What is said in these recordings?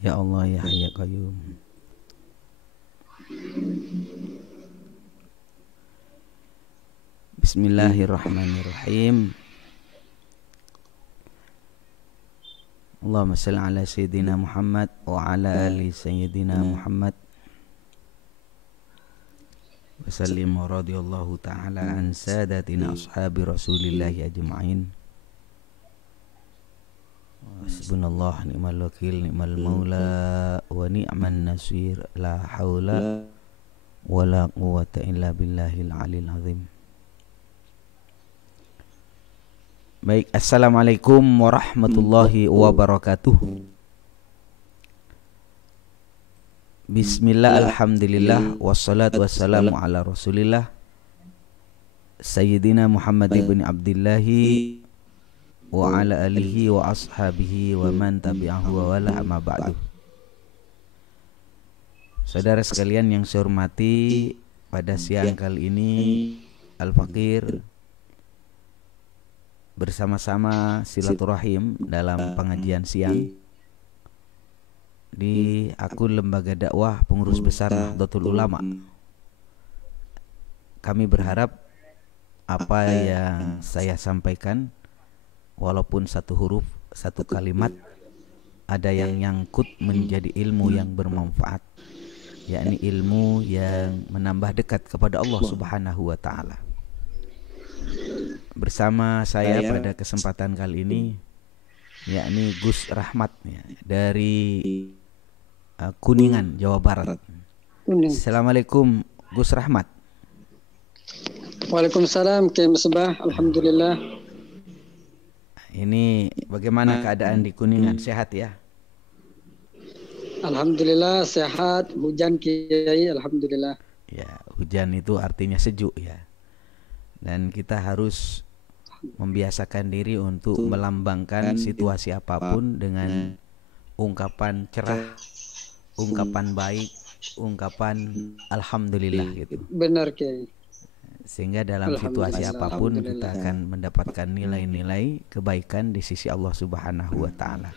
Ya Allah ya Hayy ya Qayyum. Bismillahirrahmanirrahim. Allahumma salli ala Sayyidina Muhammad wa ala ali Sayyidina Muhammad wa sallim wa radiyallahu ta'ala an sadatina ashabi rasulillahi ajma'in. Hasbunallah ni'mal wakil ni'mal maula wa ni'man nasir. La hawla wa la quwwata illa billahil alil azim. Baik, assalamualaikum warahmatullahi wabarakatuh. Bismillah, alhamdulillah, wassalatu wassalamu ala rasulillah Sayyidina Muhammad ibn Abdillahi wa ala alihi wa ashabihi wa man tabi'ahu wa wala amma ba'du. Saudara sekalian yang saya hormati, pada siang kali ini Al-Fakir bersama-sama silaturahim dalam pengajian siang di akun Lembaga Dakwah Pengurus Besar Nahdlatul Ulama. Kami berharap apa yang saya sampaikan, walaupun satu huruf, satu kalimat, ada yang nyangkut menjadi ilmu yang bermanfaat, yakni ilmu yang menambah dekat kepada Allah Subhanahu wa Ta'ala. Bersama saya pada kesempatan kali ini yakni Gus Rahmat ya, dari Kuningan, Jawa Barat. Assalamualaikum Gus Rahmat. Waalaikumsalam Kiai Misbah. Alhamdulillah. Ini bagaimana keadaan di Kuningan? Sehat ya? Alhamdulillah sehat. Hujan Kiai, alhamdulillah. Ya, hujan itu artinya sejuk ya. Dan kita harus membiasakan diri untuk melambangkan situasi apapun dengan ungkapan cerah, ungkapan baik, ungkapan alhamdulillah gitu. Benar Kiai. Sehingga dalam situasi apapun kita akan mendapatkan nilai-nilai kebaikan di sisi Allah Subhanahu wa Ta'ala.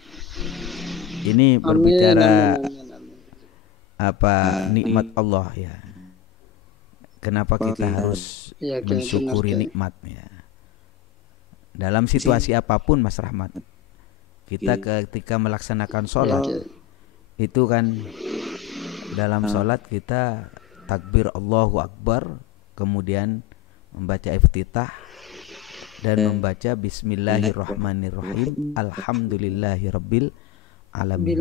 Ini berbicara apa nikmat Allah ya. Kenapa kita harus mensyukuri nikmatnya dalam situasi apapun, Mas Rahmat. Kita ketika melaksanakan sholat itu kan, dalam sholat kita takbir Allahu Akbar, kemudian membaca iftitah dan membaca Bismillahirrahmanirrahim, Alhamdulillahirabbil alamin.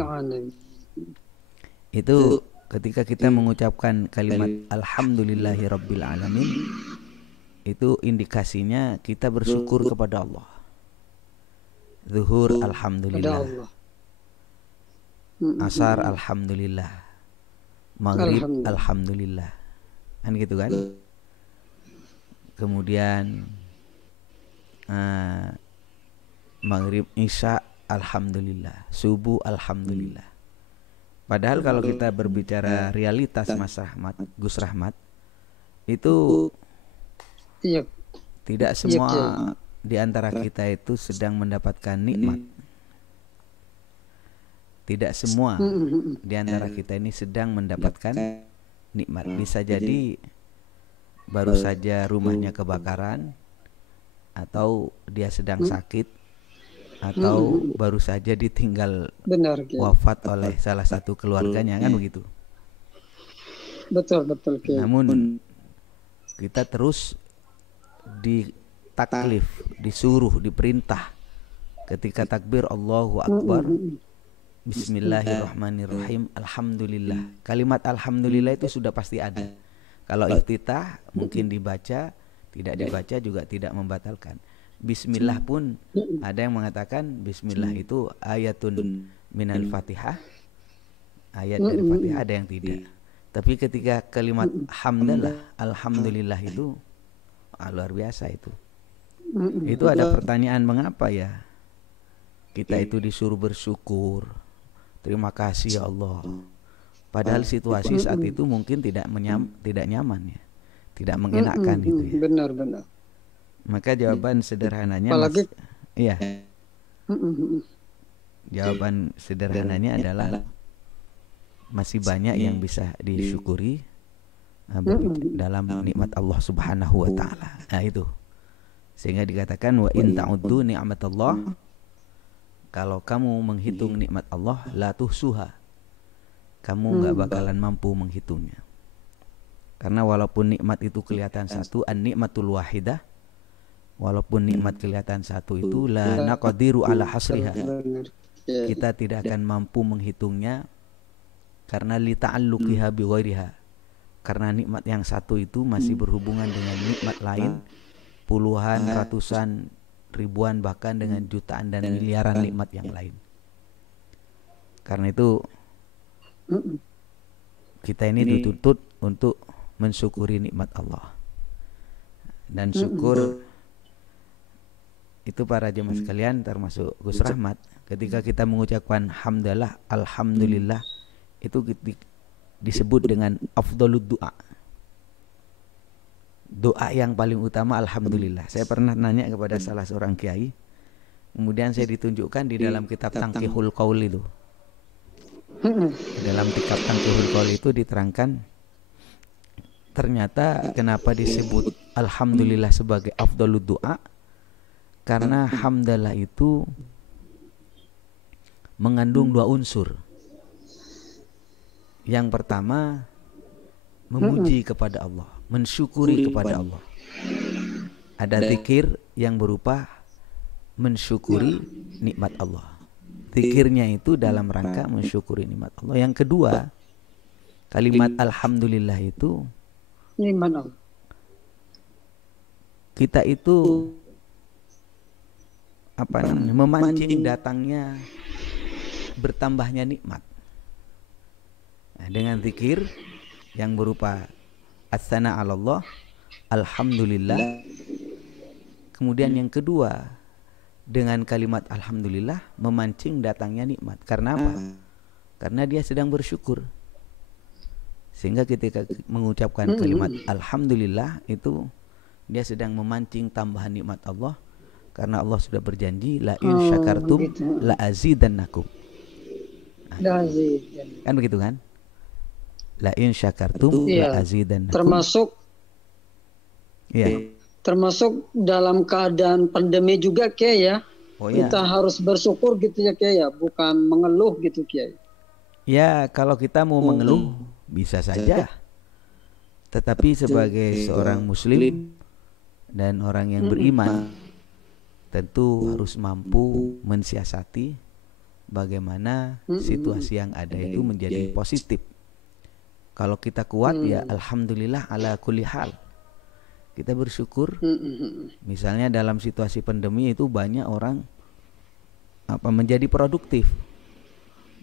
Itu ketika kita mengucapkan kalimat Alhamdulillahirabbil alamin, itu indikasinya kita bersyukur kepada Allah. Zuhur alhamdulillah, asar alhamdulillah, maghrib alhamdulillah, kan gitu kan. Kemudian maghrib isya alhamdulillah, subuh alhamdulillah. Padahal kalau kita berbicara realitas, Mas Rahmat, Gus Rahmat, itu tidak semua di antara kita itu sedang mendapatkan nikmat. Tidak semua di antara kita ini sedang mendapatkan nikmat. Bisa jadi baru saja rumahnya kebakaran, atau dia sedang sakit, atau baru saja ditinggal wafat oleh salah satu keluarganya, kan begitu. Betul. Namun kita terus ditaklif, disuruh, diperintah ketika takbir Allahu Akbar, Bismillahirrahmanirrahim, Alhamdulillah. Kalimat Alhamdulillah itu sudah pasti ada. Kalau iftitah mungkin dibaca, tidak dibaca juga tidak membatalkan. Bismillah pun ada yang mengatakan Bismillah itu ayatun minal Fatihah, ayat dari Fatihah, ada yang tidak. Tapi ketika kalimat hamdalah, alhamdulillah itu luar biasa itu. Itu ada pertanyaan, mengapa ya kita itu disuruh bersyukur, terima kasih ya Allah, padahal situasi saat itu mungkin tidak tidak nyaman ya, tidak mengenakan gitu ya. Benar. Maka jawaban sederhananya, jawaban sederhananya adalah masih banyak yang bisa disyukuri dalam nikmat Allah Subhanahu wa taala. Nah itu. Sehingga dikatakan wa in ta'uddu ni'matallah, kalau kamu menghitung nikmat Allah la tuhsuha, kamu enggak bakalan mampu menghitungnya. Karena walaupun nikmat itu kelihatan satu, an-nikmatul wahidah, walaupun nikmat kelihatan satu itu la naqdiru ala hasriha, kita tidak akan mampu menghitungnya karena li ta'alluqiha bi ghairiha, karena nikmat yang satu itu masih berhubungan dengan nikmat lain, puluhan, ratusan, ribuan, bahkan dengan jutaan dan miliaran nikmat yang lain. Karena itu kita ini dituntut untuk mensyukuri nikmat Allah. Dan syukur itu para jemaah sekalian, termasuk Gus Rahmat, ketika kita mengucapkan hamdalah, alhamdulillah, itu disebut dengan afdhalud doa. Doa yang paling utama alhamdulillah. Saya pernah nanya kepada salah seorang kiai, kemudian saya ditunjukkan di dalam kitab Tangkihul Qaul itu. Dalam kitab Tangkihul Qaul itu diterangkan, ternyata kenapa disebut alhamdulillah sebagai afdhalud doa, karena hamdalah itu mengandung dua unsur. Yang pertama, memuji kepada Allah, mensyukuri kepada Allah. Ada zikir yang berupa mensyukuri nikmat Allah. Zikirnya itu dalam rangka mensyukuri nikmat Allah. Yang kedua, kalimat alhamdulillah itu nikmat Allah. Kita itu memancing datangnya bertambahnya nikmat. Nah, dengan zikir yang berupa as-sana 'ala Allah, alhamdulillah. Kemudian yang kedua, dengan kalimat alhamdulillah memancing datangnya nikmat. Karena apa? Karena dia sedang bersyukur. Sehingga ketika mengucapkan kalimat alhamdulillah itu dia sedang memancing tambahan nikmat Allah, karena Allah sudah berjanji la in syakartum la azidannakum. Kan begitu kan? La in syakartum la azidannakum. Termasuk dalam keadaan pandemi juga Kiai ya. Kita harus bersyukur gitu ya Kiai ya, bukan mengeluh gitu Kiai. Ya, kalau kita mau mengeluh bisa saja. Tetapi sebagai seorang muslim dan orang yang beriman, tentu harus mampu mensiasati bagaimana situasi yang ada itu menjadi positif. Kalau kita kuat ya alhamdulillah ala kulli hal. Kita bersyukur. Misalnya dalam situasi pandemi itu banyak orang menjadi produktif.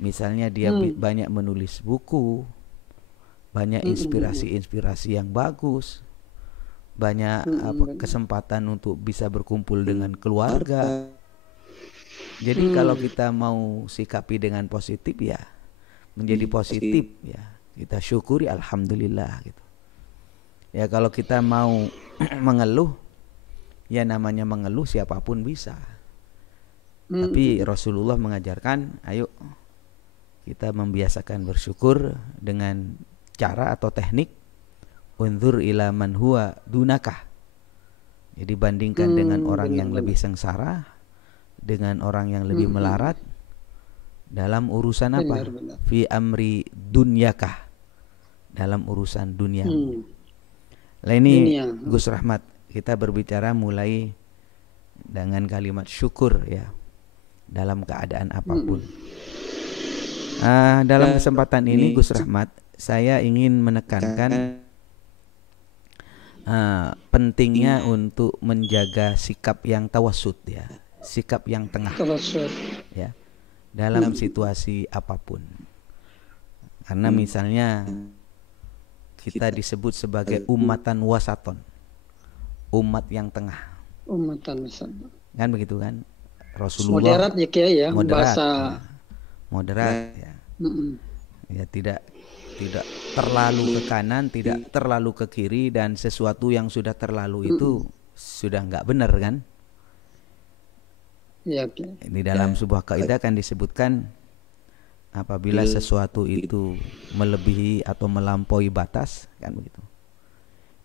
Misalnya dia banyak menulis buku, banyak inspirasi-inspirasi yang bagus, banyak kesempatan untuk bisa berkumpul dengan keluarga. Jadi kalau kita mau sikapi dengan positif ya menjadi positif ya, kita syukuri alhamdulillah gitu. Ya kalau kita mau mengeluh, ya namanya mengeluh siapapun bisa. Tapi Rasulullah mengajarkan, ayo kita membiasakan bersyukur dengan cara atau teknik unzur ila man huwa dunakah. Jadi bandingkan dengan orang yang lebih sengsara, dengan orang yang lebih melarat dalam urusan apa? Fi amri dunyakah, dalam urusan duniamu. Lah ini Gus Rahmat, kita berbicara mulai dengan kalimat syukur ya dalam keadaan apapun. Dalam kesempatan ini Gus Rahmat, saya ingin menekankan pentingnya untuk menjaga sikap yang tawassut ya, sikap yang tengah ya dalam situasi apapun. Karena misalnya kita disebut sebagai ummatan wasaton, umat yang tengah. Ummatan wasaton. Kan begitu kan? Rasulullah moderat ya Kiai ya, moderat, bahasa moderat ya. Ya tidak terlalu ke kanan, tidak terlalu ke kiri, dan sesuatu yang sudah terlalu itu sudah nggak benar kan? Ya, Kiai. Di dalam sebuah kaidah kan disebutkan apabila sesuatu itu melebihi atau melampaui batas, kan begitu.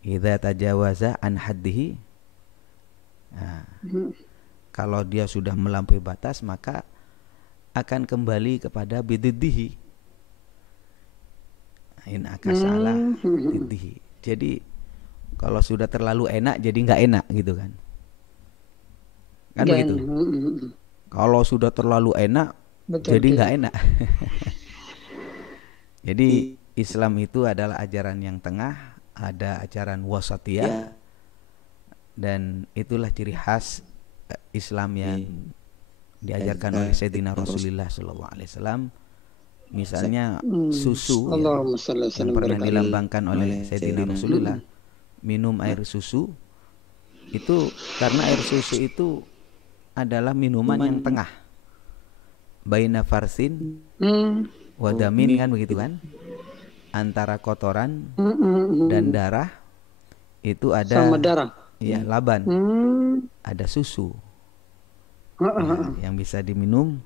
Idza tajawaza an haddihi. Nah, kalau dia sudah melampaui batas, maka akan kembali kepada bididdihi. In akasalah bididdihi. Jadi kalau sudah terlalu enak jadi nggak enak gitu kan. Kan begitu. Kalau sudah terlalu enak jadi nggak enak. Jadi Islam itu adalah ajaran yang tengah, ada ajaran wasatiyah, dan itulah ciri khas Islam yang diajarkan oleh Sayyidina Rasulullah SAW. Misalnya susu yang pernah dilambangkan oleh Sayyidina Rasulullah, minum air susu itu karena air susu itu adalah minuman yang tengah, baina farsin wadamin, kan begitu kan, antara kotoran dan darah itu ada sama darah, ya laban, ada susu yang bisa diminum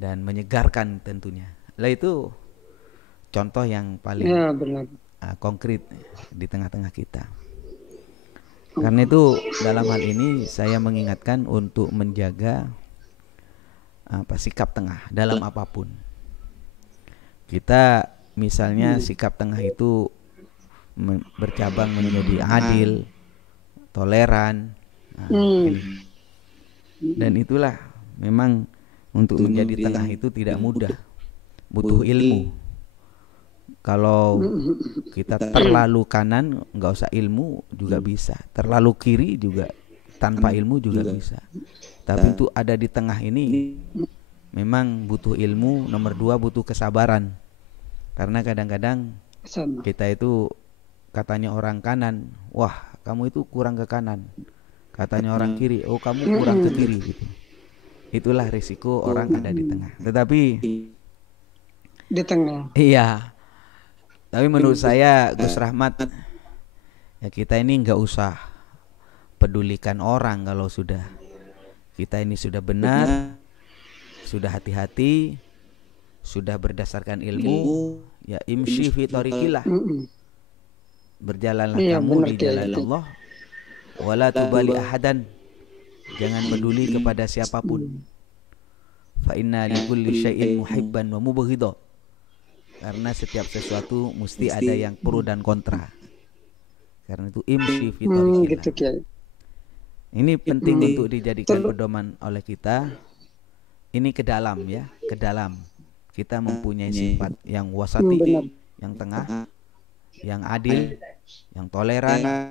dan menyegarkan tentunya. Lah itu contoh yang paling konkret di tengah-tengah kita. Karena itu dalam hal ini saya mengingatkan untuk menjaga sikap tengah dalam apapun. Kita misalnya sikap tengah itu bercabang menjadi adil, toleran. Dan itulah memang untuk menjadi tengah itu tidak mudah, butuh ilmu. Kalau kita terlalu kanan nggak usah ilmu juga bisa, terlalu kiri juga tanpa ilmu juga bisa. Tapi itu ada di tengah ini memang butuh ilmu. Nomor 2 butuh kesabaran, karena kadang-kadang kita itu katanya orang kanan, wah kamu itu kurang ke kanan, katanya orang kiri, oh kamu kurang ke kiri gitu. Itulah risiko orang ada di tengah. Tetapi di tengah, iya. Tapi menurut saya Gus Rahmat, ya kita ini nggak usah pedulikan orang kalau sudah kita ini sudah benar, sudah hati-hati, sudah berdasarkan ilmu, ya imshi fi tariqillah. Berjalanlah kamu di jalan Allah, wala tubali ahadan. Jangan peduli kepada siapapun. Fa inna likulli syai'in muhibban wa mubghidha. Karena setiap sesuatu mesti ada yang pro dan kontra. Karena itu imshi fi tariqillah. Ini penting untuk dijadikan pedoman oleh kita. Ini ke dalam ya, ke dalam. Kita mempunyai sifat yang wasati, yang tengah, yang adil, yang toleran,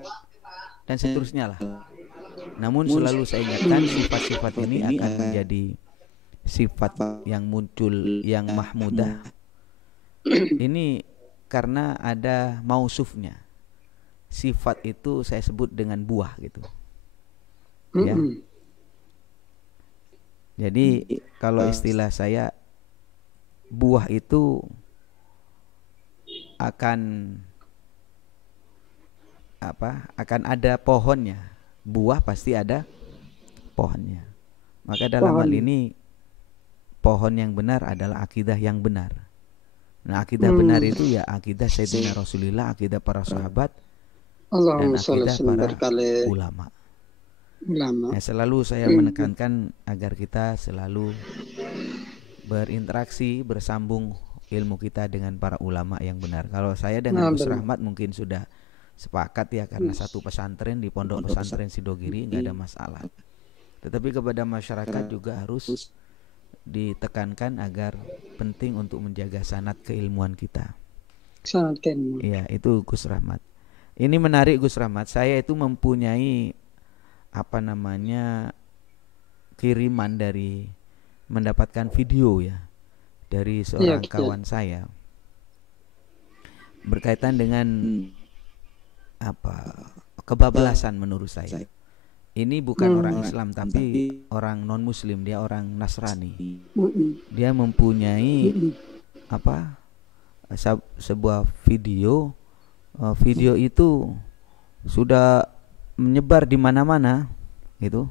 dan seterusnya lah. Namun selalu saya ingatkan sifat-sifat ini akan menjadi sifat yang muncul yang mahmudah. Ini karena ada mausufnya. Sifat itu saya sebut dengan buah gitu. Ya. Jadi kalau istilah saya, buah itu akan akan ada pohonnya. Buah pasti ada pohonnya. Maka dalam hal ini pohon yang benar adalah akidah yang benar. Nah, akidah benar itu ya akidah Sayyidina Rasulullah, akidah para sahabat, dan akidah para ulama. Ya, selalu saya menekankan agar kita selalu berinteraksi, bersambung ilmu kita dengan para ulama yang benar. Kalau saya dengan Gus Rahmat mungkin sudah sepakat ya, karena satu pesantren di pondok pesantren Sidogiri nggak ada masalah. Tetapi kepada masyarakat juga harus ditekankan agar penting untuk menjaga sanad keilmuan kita. Sanad keilmuan. Iya, itu Gus Rahmat. Ini menarik Gus Rahmat. Saya itu mempunyai kiriman dari mendapatkan video ya dari seorang kawan saya berkaitan dengan kebablasan menurut saya. Ini bukan orang Islam tapi orang non Muslim, dia orang Nasrani. Dia mempunyai sebuah video. Video itu sudah menyebar di mana-mana gitu.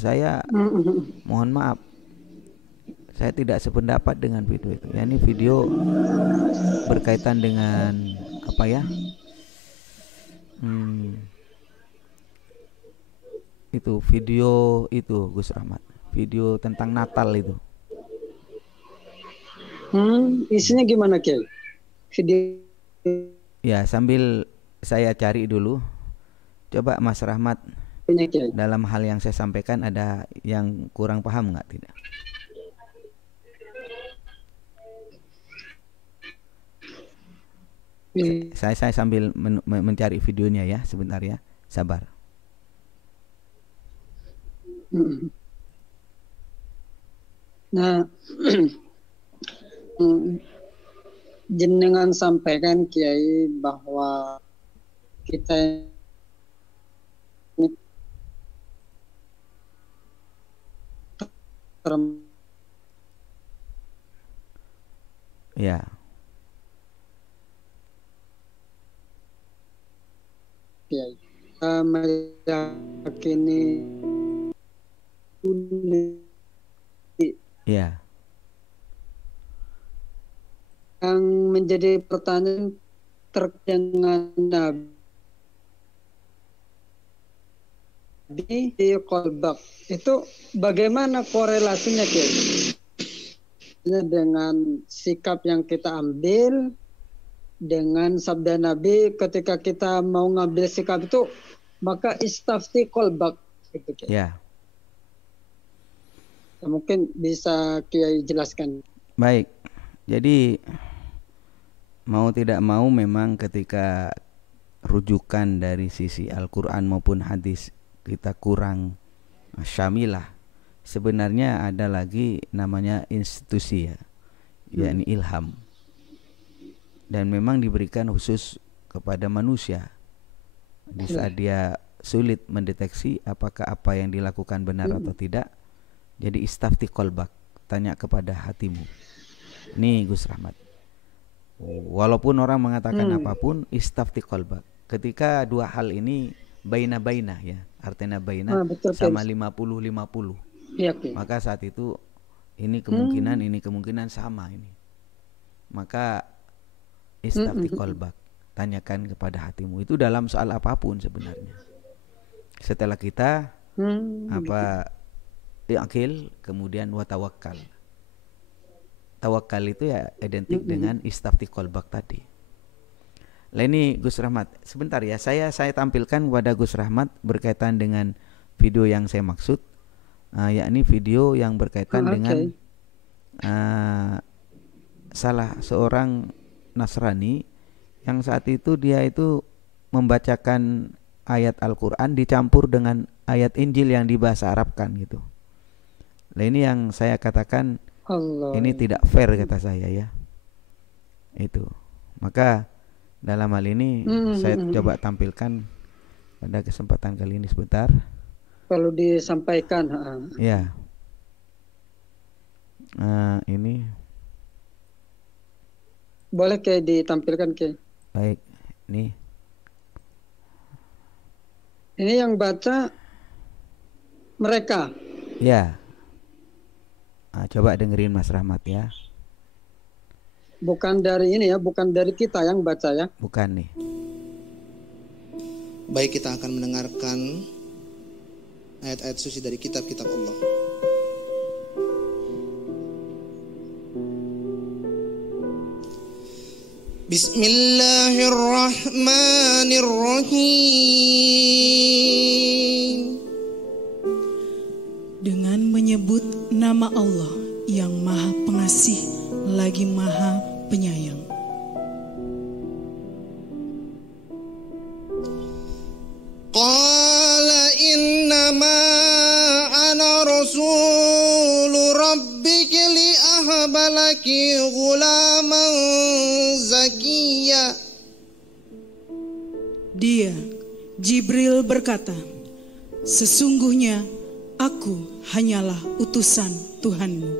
Saya mohon maaf, saya tidak sependapat dengan video itu. Ya, ini video berkaitan dengan apa ya? Itu video itu Gus Rahmat. Video tentang Natal itu. Isinya gimana, Kiai? Video. Ya, sambil saya cari dulu. Coba Mas Rahmat, dalam hal yang saya sampaikan ada yang kurang paham nggak? Tidak. Saya sambil mencari videonya ya, sebentar ya, sabar. Nah, jenengan sampaikan Kiai bahwa kita ya. Kiai meyakini ya. Yang menjadi pertanyaan terkait dengan Nabi di kolbak itu bagaimana korelasinya, Kiai? Dengan sikap yang kita ambil dengan sabda Nabi ketika kita mau ngambil sikap itu, maka istafti kolbak gitu, Kiai. Ya. Mungkin bisa Kiai jelaskan. Baik. Jadi mau tidak mau memang ketika rujukan dari sisi Al-Quran maupun hadis kita kurang syamilah, sebenarnya ada lagi namanya institusi ya, yakni ilham, dan memang diberikan khusus kepada manusia di saat dia sulit mendeteksi apakah apa yang dilakukan benar atau tidak. Jadi istafti kolbak, tanya kepada hatimu. Nih Gus Rahmat, walaupun orang mengatakan apapun, istafti kolbak. Ketika dua hal ini baina-baina ya, artinya baina sama 50-50, maka saat itu ini kemungkinan sama ini. Maka istafti kolbak, tanyakan kepada hatimu. Itu dalam soal apapun sebenarnya. Setelah kita akil, kemudian watawakal. Tawakal itu ya identik dengan istafti kolbak tadi. Lah ini Gus Rahmat, sebentar ya, saya tampilkan kepada Gus Rahmat berkaitan dengan video yang saya maksud, yakni video yang berkaitan dengan salah seorang Nasrani yang saat itu dia itu membacakan ayat Al-Quran dicampur dengan ayat Injil yang dibahasa Arabkan gitu. Nah ini yang saya katakan ini tidak fair, kata saya ya. Itu. Maka dalam hal ini saya coba tampilkan pada kesempatan kali ini sebentar. Perlu disampaikan. Ya. Ini. Boleh Kiai ditampilkan, Kiai. Baik. Nih. Ini yang baca mereka. Ya. Coba dengerin Mas Rahmat ya. Bukan dari ini ya, bukan dari kita yang baca ya. Bukan nih. Baik, kita akan mendengarkan ayat-ayat suci dari kitab-kitab Allah. Bismillahirrahmanirrahim. Dengan menyebut nama Allah yang Maha Pengasih lagi Maha Penyayang. Qala innama ana rasul rabbiki li ahbalaki ghulaman zakiyya. Dia, Jibril berkata, sesungguhnya aku hanyalah utusan Tuhanmu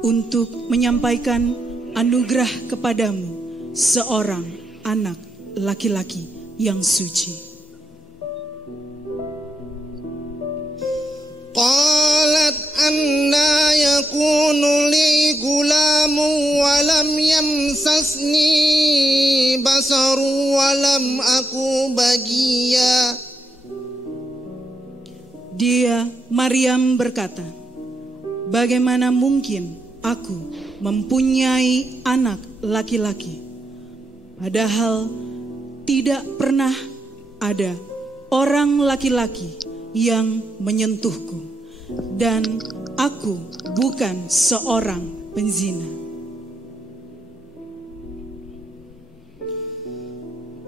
untuk menyampaikan anugerah kepadamu seorang anak laki-laki yang suci. Qalat anna yakunu yamsasni basaru walam aku bagiya. Dia, Maryam, berkata, bagaimana mungkin aku mempunyai anak laki-laki, padahal tidak pernah ada orang laki-laki yang menyentuhku, dan aku bukan seorang penzina.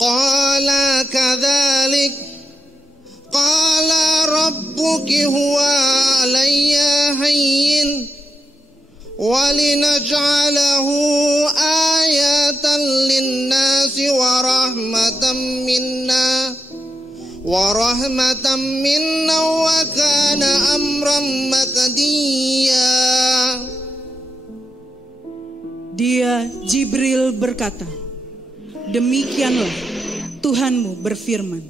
Qala kadzalik qala rabbuki huwa alayya hayyin walinaj'alahu ayatan linnasi wa rahmatan minna wa kana amran maqdiya. Dia, Jibril, berkata, demikianlah Tuhanmu berfirman,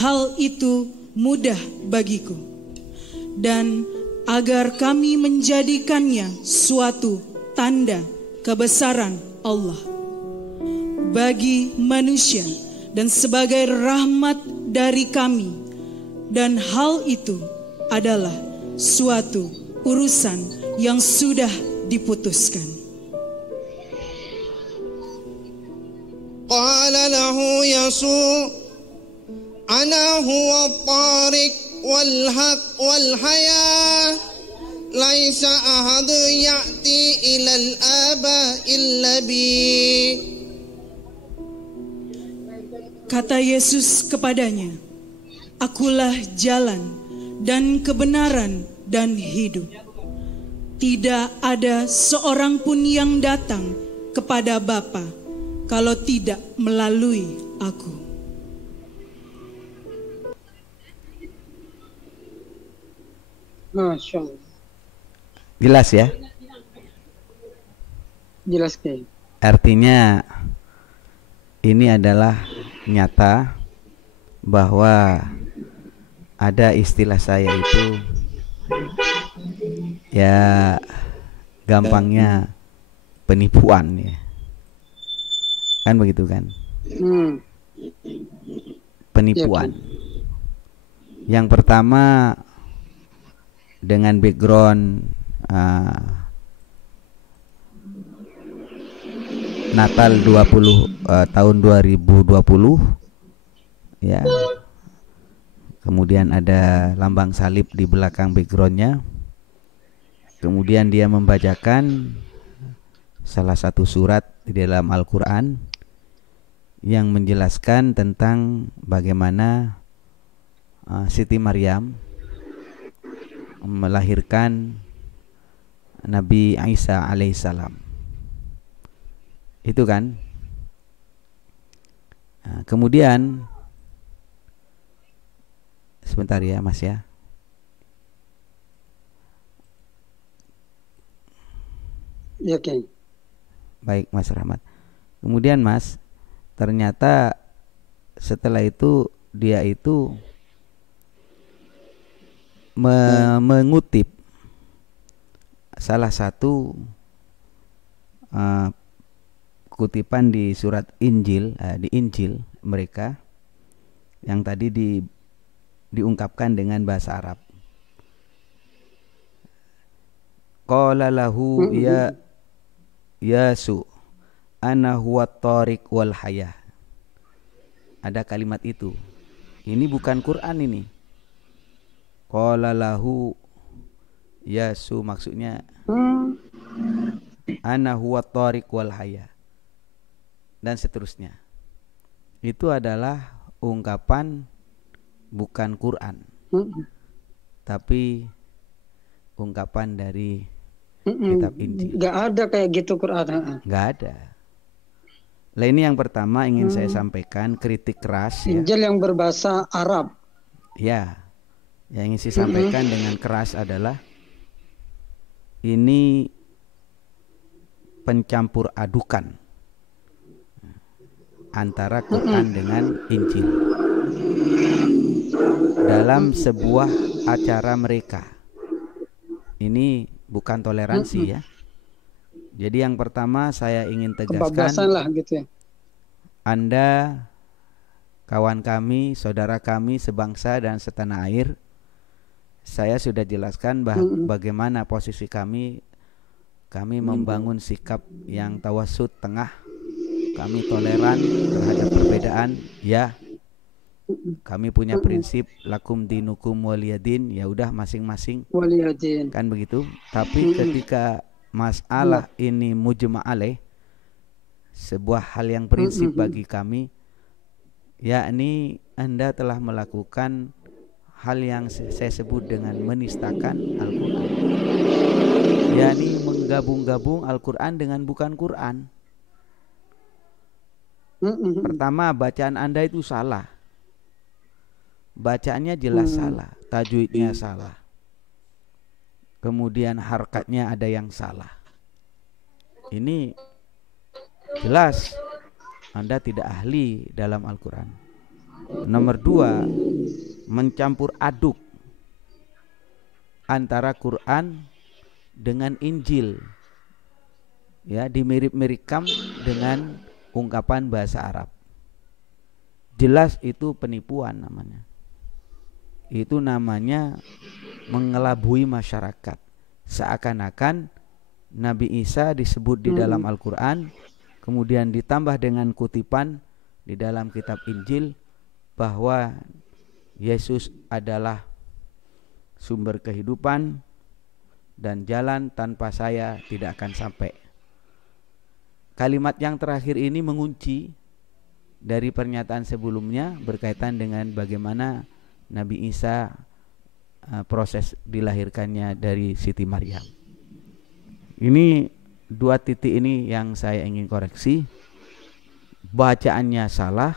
hal itu mudah bagiku, dan agar kami menjadikannya suatu tanda kebesaran Allah bagi manusia dan sebagai rahmat dari kami, dan hal itu adalah suatu urusan yang sudah diputuskan. Qala lahu Yasu ana huwa at-tariq wal haq wal haya laisa ahad ya'ti ila al-aba illa bi. Kata Yesus kepadanya, akulah jalan dan kebenaran dan hidup. Tidak ada seorang pun yang datang kepada Bapa kalau tidak melalui aku. Masya Allah. Jelas ya? Jelas Kiai. Artinya ini adalah nyata bahwa ada istilah saya itu ya gampangnya penipuan ya. Kan begitu kan? Penipuan. Yang pertama dengan background Natal tahun 2020 ya. Kemudian ada lambang salib di belakang backgroundnya. Kemudian dia membacakan salah satu surat di dalam Al-Quran yang menjelaskan tentang bagaimana Siti Maryam melahirkan Nabi Isa alaihissalam. Itu kan. Nah, kemudian sebentar ya Mas ya. Ya Kiai. Baik Mas Rahmat. Kemudian Mas, ternyata setelah itu dia itu mengutip salah satu kutipan di surat Injil, di Injil mereka yang tadi diungkapkan dengan bahasa Arab. Qala lahu ya Yasu ana huwa tariq wal hayah. Ada kalimat itu. Ini bukan Quran ini. Qala lahu Yasu maksudnya ana huwa tariq wal hayah. Dan seterusnya. Itu adalah ungkapan bukan Quran. Tapi ungkapan dari kitab Injil. Gak ada kayak gitu Quran. Gak ada. Lah ini yang pertama ingin saya sampaikan, kritik keras ya. Injil yang berbahasa Arab. Ya. Yang ingin saya sampaikan dengan keras adalah ini pencampur adukan antara Quran dengan Injil dalam sebuah acara mereka. Ini bukan toleransi ya. Jadi yang pertama saya ingin Kebablasan tegaskan, lah gitu ya. Anda, kawan kami, saudara kami sebangsa dan setanah air, saya sudah jelaskan bagaimana posisi kami. Kami membangun sikap yang tawasud, tengah. Kami toleran terhadap perbedaan. Ya, kami punya prinsip lakum dinukum waliyadin. Ya udah masing-masing. Waliyadin. Kan begitu. Tapi ketika masalah ini mujma' alaih, sebuah hal yang prinsip bagi kami, yakni Anda telah melakukan hal yang saya sebut dengan menistakan Al-Quran, yakni menggabung-gabung Al-Quran dengan bukan Quran. Pertama, bacaan Anda itu salah. Bacaannya jelas salah, tajwidnya salah. Kemudian harkatnya ada yang salah. Ini jelas Anda tidak ahli dalam Al-Quran. Nomor 2, mencampur aduk antara Quran dengan Injil. Ya, dimirip-miripkan dengan ungkapan bahasa Arab. Jelas itu penipuan namanya. Itu namanya mengelabui masyarakat. Seakan-akan Nabi Isa disebut di dalam Al-Quran, kemudian ditambah dengan kutipan di dalam kitab Injil bahwa Yesus adalah sumber kehidupan dan jalan tanpa saya tidak akan sampai. Kalimat yang terakhir ini mengunci dari pernyataan sebelumnya berkaitan dengan bagaimana Nabi Isa proses dilahirkannya dari Siti Maryam. Ini 2 titik ini yang saya ingin koreksi. Bacaannya salah.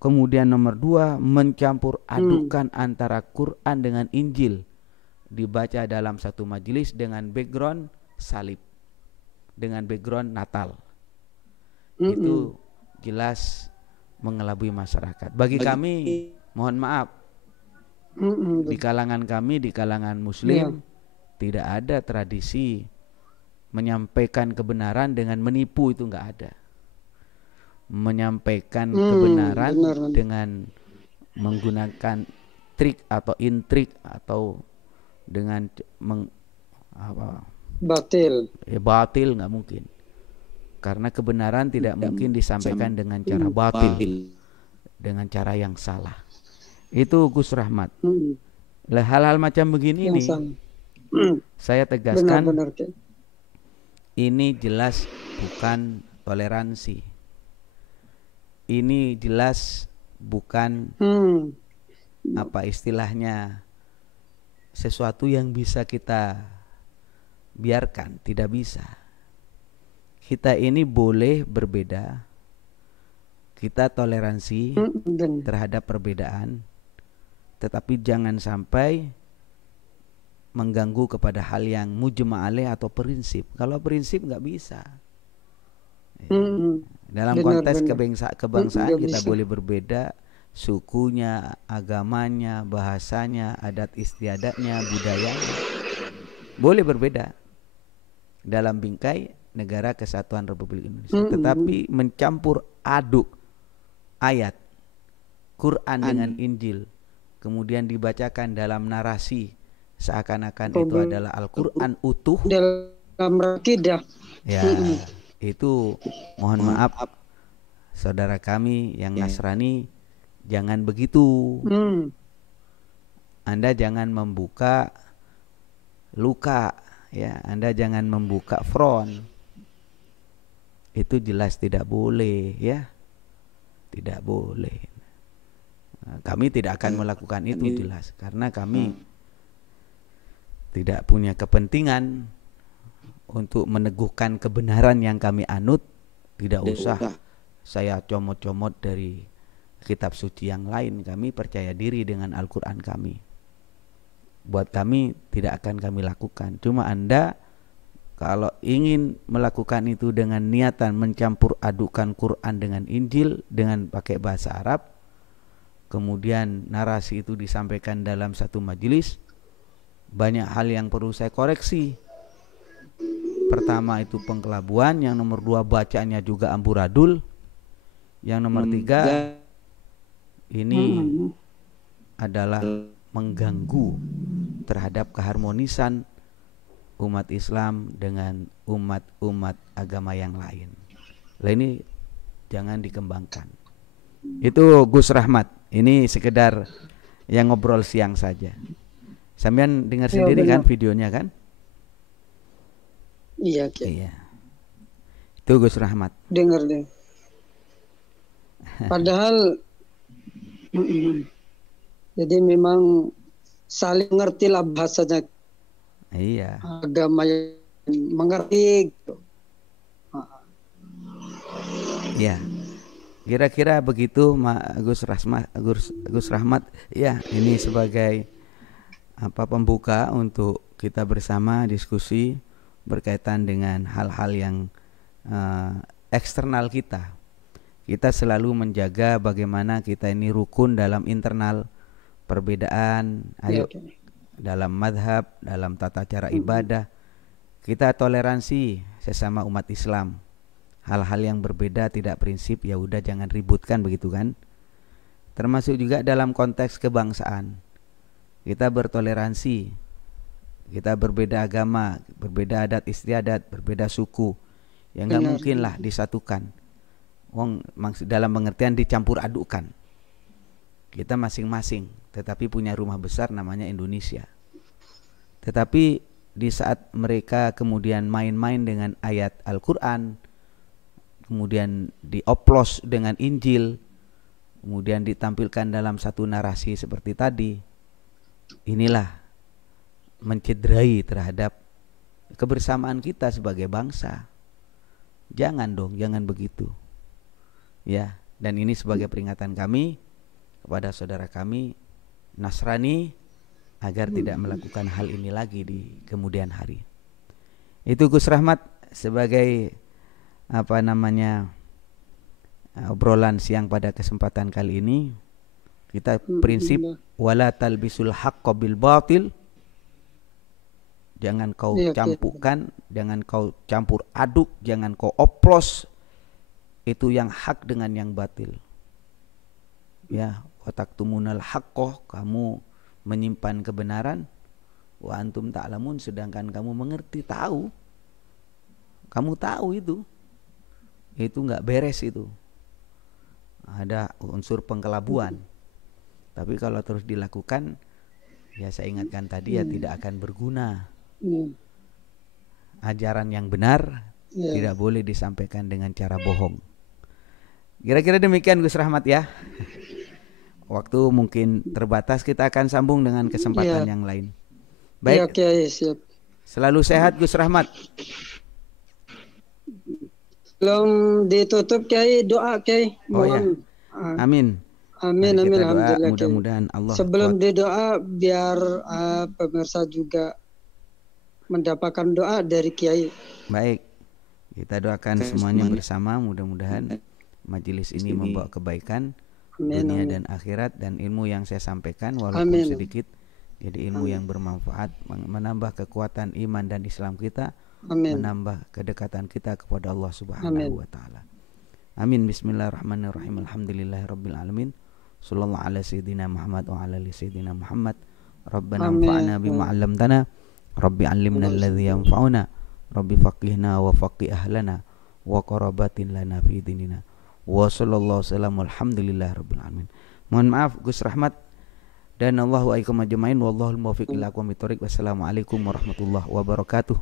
Kemudian nomor 2, mencampur adukan antara Quran dengan Injil, dibaca dalam satu majelis dengan background salib, dengan background Natal. Itu jelas mengelabui masyarakat. Bagi kami, mohon maaf, di kalangan kami, di kalangan Muslim, tidak ada tradisi menyampaikan kebenaran dengan menipu, itu enggak ada. Menyampaikan kebenaran dengan menggunakan trik atau intrik atau dengan batil. Batil nggak mungkin. Karena kebenaran tidak mungkin disampaikan dengan cara batil, dengan cara yang salah. Itu Gus Rahmat. Hal-hal macam begini ini saya tegaskan, ini jelas bukan toleransi. Ini jelas bukan apa istilahnya, sesuatu yang bisa kita biarkan. Tidak bisa. Kita ini boleh berbeda, kita toleransi terhadap perbedaan, tetapi jangan sampai mengganggu kepada hal yang mujma' alaih atau prinsip. Kalau prinsip nggak bisa. Dalam konteks kebangsaan kita boleh berbeda, sukunya, agamanya, bahasanya, adat istiadatnya, budayanya, boleh berbeda dalam bingkai negara kesatuan Republik Indonesia. Tetapi mencampur aduk ayat Quran dengan Injil, kemudian dibacakan dalam narasi seakan-akan itu adalah Al-Quran utuh dalam akidah. Ya, itu mohon maaf saudara kami yang Nasrani, jangan begitu. Anda jangan membuka luka, ya. Anda jangan membuka front. Itu jelas tidak boleh, ya. Tidak boleh. Nah, kami tidak akan melakukan itu jelas, karena kami tidak punya kepentingan untuk meneguhkan kebenaran yang kami anut. Tidak usah saya comot-comot dari kitab suci yang lain. Kami percaya diri dengan Al-Quran kami. Buat kami tidak akan kami lakukan. Cuma Anda kalau ingin melakukan itu dengan niatan mencampur adukan Quran dengan Injil dengan pakai bahasa Arab, kemudian narasi itu disampaikan dalam satu majelis, banyak hal yang perlu saya koreksi. pertama itu pengkelabuan, yang nomor 2 bacaannya juga amburadul, yang nomor 3 ini adalah mengganggu terhadap keharmonisan umat Islam dengan umat-umat agama yang lain. Lah ini jangan dikembangkan. Itu Gus Rahmat. Ini sekedar yang ngobrol siang saja. Sampean dengar sendiri kan videonya kan? Iya, Iya. Itu Gus Rahmat. Dengar deh. Padahal jadi memang saling ngertilah bahasanya. Iya. Agama yang mengerti gitu. Iya. Kira-kira begitu Gus Rahmat. Ya, ini sebagai pembuka untuk kita bersama diskusi berkaitan dengan hal-hal yang eksternal kita. Kita selalu menjaga bagaimana kita ini rukun dalam internal, perbedaan, ayo dalam madhab, dalam tata cara ibadah. Kita toleransi sesama umat Islam. Hal-hal yang berbeda tidak prinsip, ya udah jangan ributkan, begitu kan? Termasuk juga dalam konteks kebangsaan. Kita bertoleransi. Kita berbeda agama, berbeda adat istiadat, berbeda suku. Ya nggak mungkin lah disatukan. Dalam pengertian dicampur adukan. Kita masing-masing, tetapi punya rumah besar namanya Indonesia. Tetapi di saat mereka kemudian main-main dengan ayat Al-Quran, kemudian dioplos dengan Injil, kemudian ditampilkan dalam satu narasi seperti tadi, inilah mencederai terhadap kebersamaan kita sebagai bangsa. Jangan dong, jangan begitu. Ya, dan ini sebagai peringatan kami kepada saudara kami Nasrani agar tidak melakukan hal ini lagi di kemudian hari. Itu Gus Rahmat sebagai obrolan siang pada kesempatan kali ini. Kita prinsip wala talbisul haqqo bil batil. Jangan kau campurkan, jangan kau campur aduk, jangan kau oplos itu yang hak dengan yang batil. Ya, wataktumunal haqqo, kamu menyimpan kebenaran, wa antum ta'lamun, sedangkan kamu mengerti, tahu. Kamu tahu itu enggak beres itu. Ada unsur pengkelabuan. Tapi kalau terus dilakukan, ya saya ingatkan tadi, ya tidak akan berguna. Ajaran yang benar tidak boleh disampaikan dengan cara bohong. Kira-kira demikian Gus Rahmat ya. Waktu mungkin terbatas, kita akan sambung dengan kesempatan yang lain. Baik. Siap. Selalu sehat Gus Rahmat. Belum ditutup Kiai, doa Kiai. Mohon. Amin. Amin. Alhamdulillah. Mudah-mudahan Allah. Sebelum didoa, biar pemirsa juga mendapatkan doa dari Kiai. Baik. Kita doakan semuanya bersama, mudah-mudahan majelis ini membawa kebaikan dunia dan akhirat, dan ilmu yang saya sampaikan walaupun sedikit jadi ilmu yang bermanfaat, menambah kekuatan iman dan Islam kita, menambah kedekatan kita kepada Allah Subhanahu wa taala. Amin. Bismillahirrahmanirrahim. Alhamdulillahirabbil alamin. Sallallahu ala sayyidina Muhammad wa ala ali sayyidina Muhammad. Rabbana anfa'na bima 'allamtana, Rabbi 'allimna alladhi yanfa'una, Rabbi faqihna wa faqih ahlana wa qarabatin lana fi dinina. Wa sallallahu sallam alhamdulillahirabbil alamin. Mohon maaf Gus Rahmat dan Allahu aikum ajmain, wallahul muwaffiq ila aqwamit thoriq. Wassalamualaikum warahmatullahi wabarakatuh.